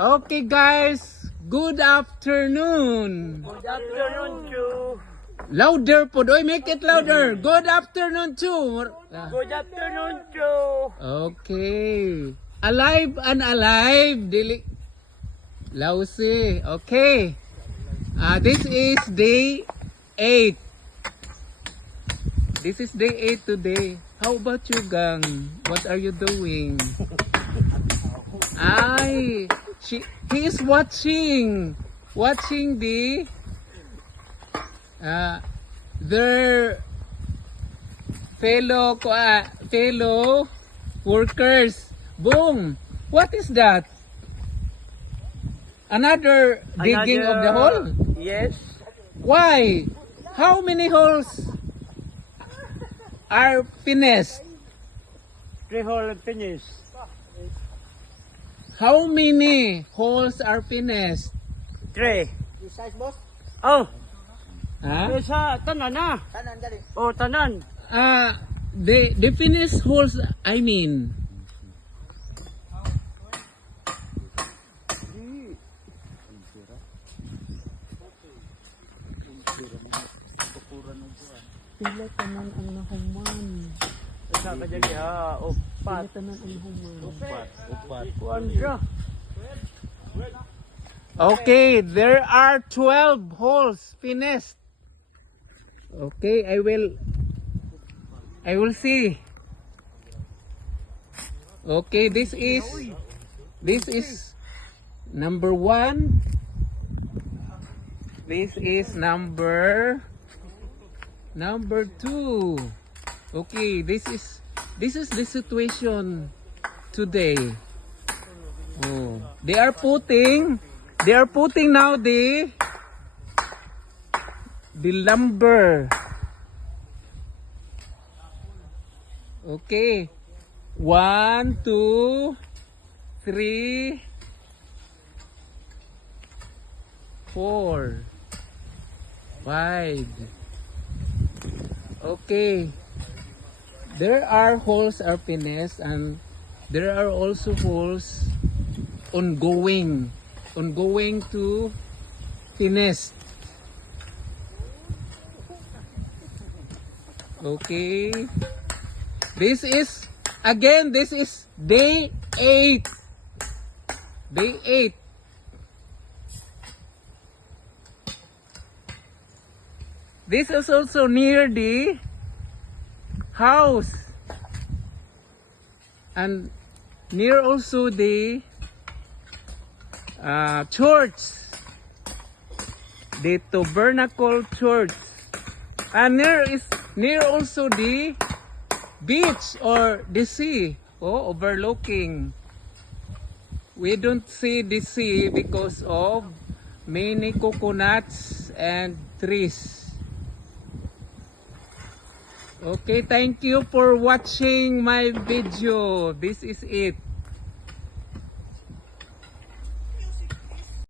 Okay guys, good afternoon. Good afternoon, Chu. Louder po, oy, make it louder. Good afternoon too. Good afternoon, Chu. Okay. Alive and alive. Dili. Lausi. Okay. This is day 8. This is day 8 today. How about you, gang? What are you doing? He is watching the their fellow workers. Boom! What is that? Another digging of the hole? Yes. Why? How many holes are finished? 3 hole finish. How many holes are finished? 3. This size, boss? Oh, Huh? sa tanan na. Kanan galing. Oh, tanan. The finished holes, I mean. Pila tanan ang nahuman. Sa kadali ha, upat. Tanan ang nahuman. Upat. Kuandra. Okay, there are 12 holes finished. Okay, I will see. Okay, this is number 1. This is number 2. Okay, this is the situation today. Oh, they are putting now the lumber. Okay, 1, 2, 3, 4, 5. Okay, there are holes are finished and there are also holes ongoing to finish. Okay, this is day 8. This is also near the house and near also the church, the Tabernacle Church, and near also the beach or the sea. Oh, overlooking. We don't see the sea because of many coconuts and trees. Okay, thank you for watching my video. This is it.